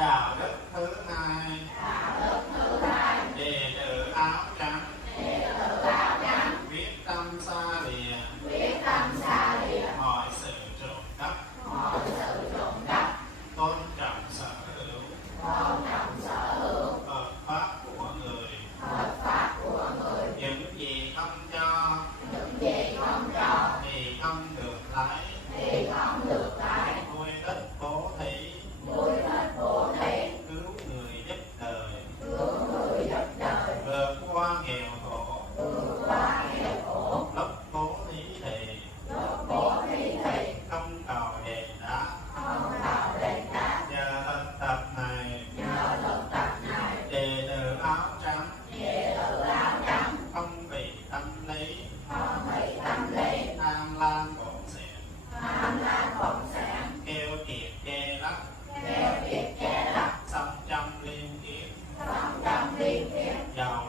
Đạo đức thứ hai. Đệ tử áo trắng. Quyết tâm xa lìa. Mọi sự trộm cắp. Tôn trọng sở hữu. Hợp pháp của người. Những gì không cho thì không được lấy. Nuôi đất bố thí. Cứu người giúp đời. Vượt qua nghèo khổ. Lúc bố thí thì không cầu đền đáp. Nhờ thực tập này, đệ tử áo trắng không bị tâm lý tham lam bộn sẻn, keo kiệt che lấp, sống trong liên kiệt, giàu